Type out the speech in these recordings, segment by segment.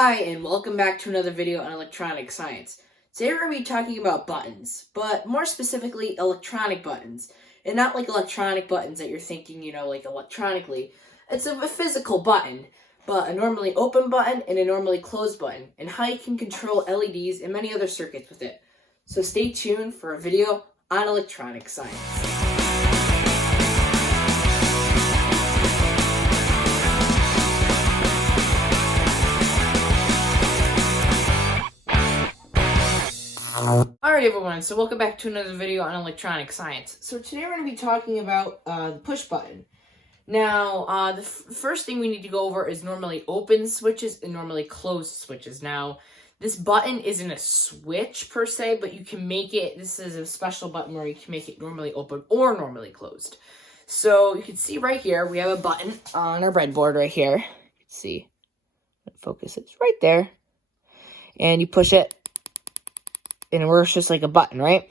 Hi, and welcome back to another video on electronic science. Today we're going to be talking about buttons, but more specifically electronic buttons. And not like electronic buttons that you're thinking, like electronically. It's a physical button, but a normally open button and a normally closed button, and how you can control LEDs and many other circuits with it. So stay tuned for a video on electronic science. Alright everyone, so welcome back to another video on electronic science. So today we're going to be talking about the push button. Now, the first thing we need to go over is normally open switches and normally closed switches. Now, this button isn't a switch per se, but you can make it, this is a special button where you can make it normally open or normally closed. So you can see right here, we have a button on our breadboard right here. You can see, focus is right there. And you push it, and it works just like a button, right?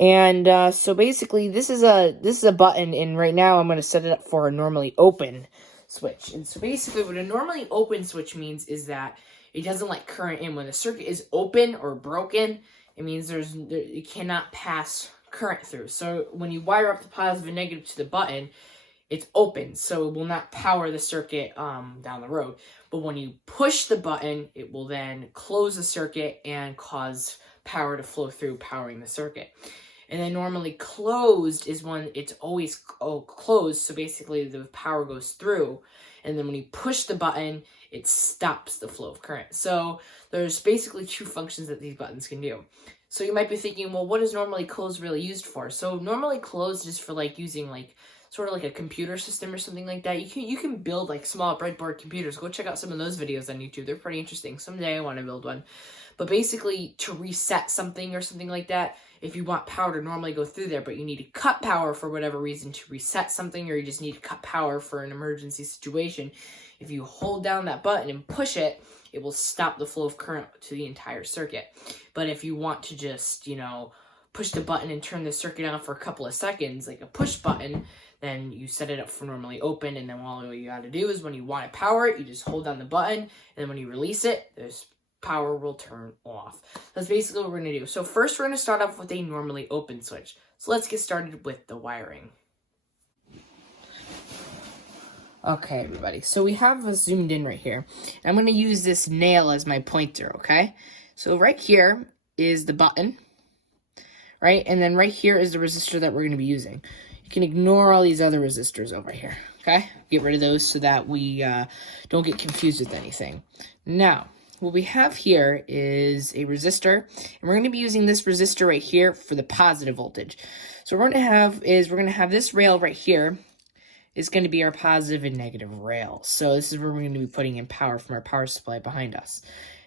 And so basically, this is a button, and right now I'm going to set it up for a normally open switch. And so basically, what a normally open switch means is that it doesn't let current in. When the circuit is open or broken, it means it cannot pass current through. So when you wire up the positive and negative to the button, it's open, so it will not power the circuit down the road. But when you push the button, it will then close the circuit and cause power to flow through, powering the circuit. And then normally closed is when it's always closed, so basically the power goes through, and then when you push the button, it stops the flow of current. So there's basically two functions that these buttons can do. So you might be thinking, well, what is normally closed really used for? So normally closed is for like using like sort of like a computer system or something like that. You can build like small breadboard computers. Go check out some of those videos on YouTube. They're pretty interesting. Someday I want to build one. But basically, to reset something or something like that, if you want power to normally go through there, but you need to cut power for whatever reason to reset something, or you just need to cut power for an emergency situation, if you hold down that button and push it, it will stop the flow of current to the entire circuit. But if you want to just, push the button and turn the circuit on for a couple of seconds, like a push button, then you set it up for normally open, and then all you got to do is when you want to power it, you just hold down the button, and then when you release it, there's power will turn off. That's basically what we're going to do. So first we're going to start off with a normally open switch. So let's get started with the wiring. Okay, everybody. So we have a zoomed in right here. I'm going to use this nail as my pointer, okay? So right here is the button, right? And then right here is the resistor that we're going to be using. You can ignore all these other resistors over here, okay? Get rid of those so that we don't get confused with anything. Now, what we have here is a resistor, and we're going to be using this resistor right here for the positive voltage. So what we're going to have this rail right here is going to be our positive and negative rail. So this is where we're going to be putting in power from our power supply behind us.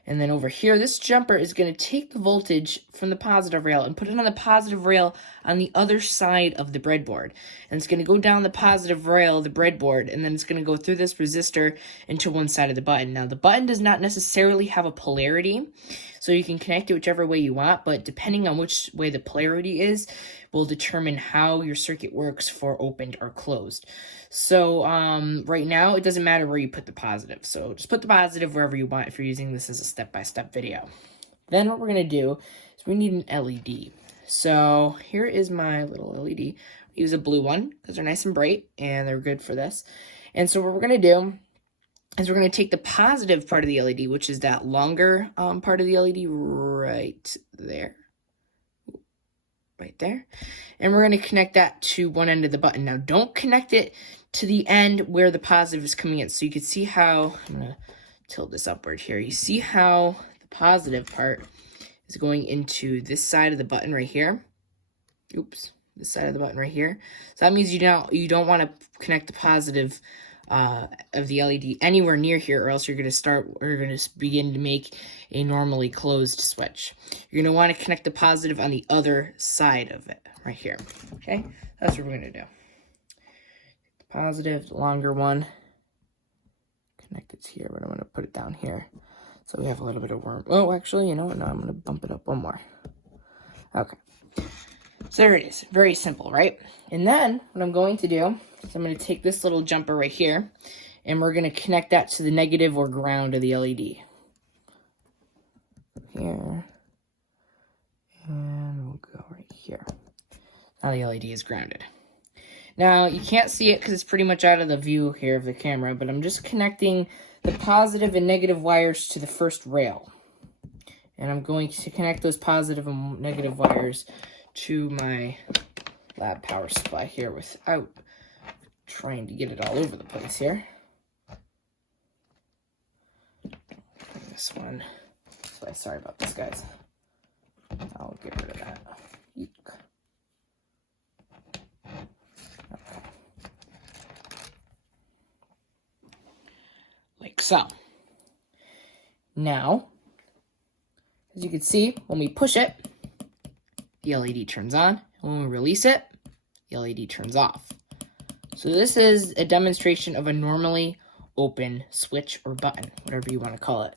And then over here, this jumper is going to take the voltage from the positive rail and put it on the positive rail on the other side of the breadboard. And it's going to go down the positive rail, the breadboard, and then it's going to go through this resistor into one side of the button. Now, the button does not necessarily have a polarity, so you can connect it whichever way you want, but depending on which way the polarity is, will determine how your circuit works for opened or closed. So right now, it doesn't matter where you put the positive. So just put the positive wherever you want if you're using this as a step-by-step video. Then what we're going to do is we need an LED. So here is my little LED. I use a blue one because they're nice and bright and they're good for this. And so what we're going to do is we're going to take the positive part of the LED, which is that longer part of the LED right there. Right there. And we're going to connect that to one end of the button. Now, don't connect it to the end where the positive is coming in. So you can see how, I'm going to tilt this upward here. You see how the positive part is going into this side of the button right here. Oops, this side of the button right here. So that means you don't want to connect the positive of the LED anywhere near here, or else you're going to begin to make a normally closed switch. You're going to want to connect the positive on the other side of it, right here. Okay, that's what we're going to do. The positive, the longer one, connect it here, but I'm going to put it down here, so we have a little bit of worm. Oh, actually, you know what? No, I'm going to bump it up one more. Okay. So there it is. Very simple, right? And then what I'm going to do is I'm going to take this little jumper right here, and we're going to connect that to the negative or ground of the LED. Here. And we'll go right here. Now the LED is grounded. Now, you can't see it because it's pretty much out of the view here of the camera, but I'm just connecting the positive and negative wires to the first rail. And I'm going to connect those positive and negative wires to my lab power supply here without trying to get it all over the place here. This one. Sorry about this, guys. I'll get rid of that. Eek. Okay. Like so. Now, as you can see, when we push it, the LED turns on. And when we release it, the LED turns off. So this is a demonstration of a normally open switch or button, whatever you want to call it.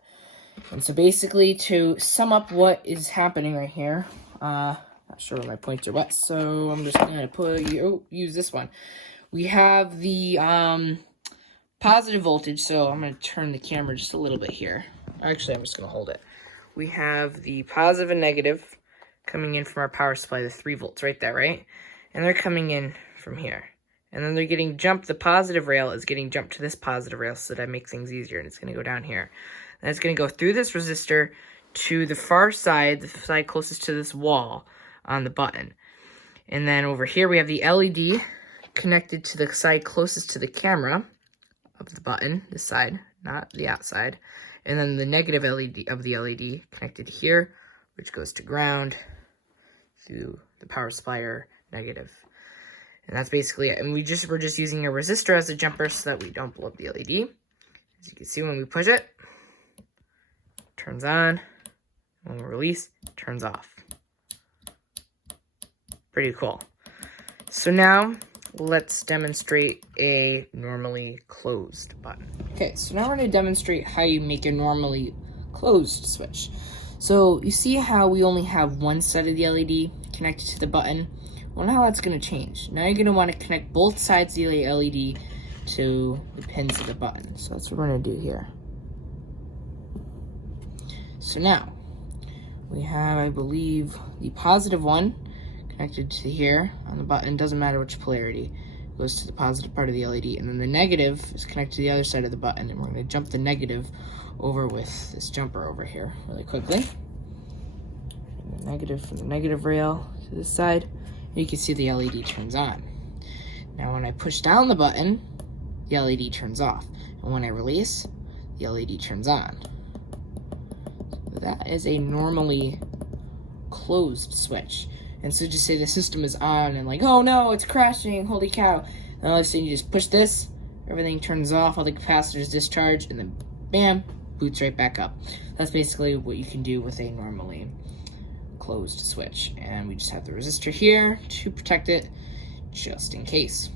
And so basically, to sum up what is happening right here, not sure where my points are wet, so I'm just going to use this one. We have the positive voltage, so I'm going to turn the camera just a little bit here. Actually, I'm just going to hold it. We have the positive and negative coming in from our power supply, the 3 volts right there, right? And they're coming in from here. And then they're getting jumped, the positive rail is getting jumped to this positive rail so that I make things easier, and it's going to go down here. And it's going to go through this resistor to the far side, the side closest to this wall on the button. And then over here we have the LED connected to the side closest to the camera of the button, this side, not the outside. And then the negative LED of the LED connected here, which goes to ground through the power supply or negative. And that's basically it. And we're just using a resistor as a jumper so that we don't blow up the LED. As you can see, when we push it, turns on. When we release, it turns off. Pretty cool. So now let's demonstrate a normally closed button. Okay, so now we're going to demonstrate how you make a normally closed switch. So you see how we only have one side of the LED connected to the button? Well, now that's going to change. Now you're going to want to connect both sides of the LED to the pins of the button. So that's what we're going to do here. So now we have, I believe, the positive one connected to here on the button. Doesn't matter which polarity. It goes to the positive part of the LED. And then the negative is connected to the other side of the button. And we're going to jump the negative over with this jumper over here really quickly. And the negative from the negative rail to this side. And you can see the LED turns on. Now when I push down the button, the LED turns off. And when I release, the LED turns on. So that is a normally closed switch. And so just say the system is on and like, oh no, it's crashing, holy cow. And all of a sudden you just push this, everything turns off, all the capacitors discharge, and then bam, boots right back up. That's basically what you can do with a normally closed switch. And we just have the resistor here to protect it just in case.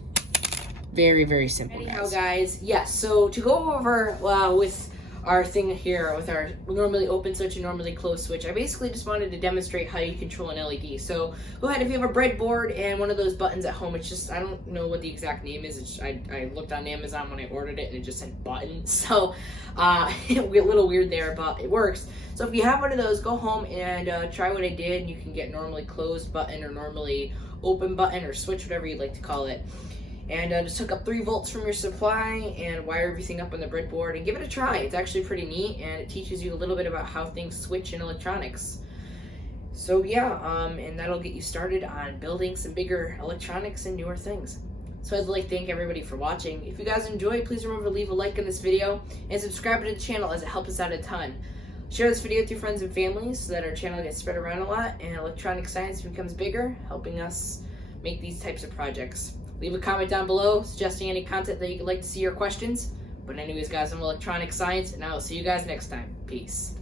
Very, very simple, guys. Anyhow, guys, yes, so to go over with our thing here, with our normally open switch and normally closed switch, I basically just wanted to demonstrate how you control an LED. So go ahead, if you have a breadboard and one of those buttons at home, it's just, I don't know what the exact name is. I looked on Amazon when I ordered it and it just said button. So a little weird there, but it works. So if you have one of those, go home and try what I did. You can get normally closed button or normally open button or switch, whatever you'd like to call it. And just hook up 3 volts from your supply and wire everything up on the breadboard and give it a try. It's actually pretty neat, and it teaches you a little bit about how things switch in electronics. So yeah, and that'll get you started on building some bigger electronics and newer things. So I'd like to thank everybody for watching. If you guys enjoyed, please remember to leave a like on this video and subscribe to the channel, as it helps us out a ton. Share this video with your friends and family so that our channel gets spread around a lot and electronic science becomes bigger, helping us make these types of projects. Leave a comment down below suggesting any content that you'd like to see or questions. But anyways, guys, I'm Electronic Science, and I will see you guys next time. Peace.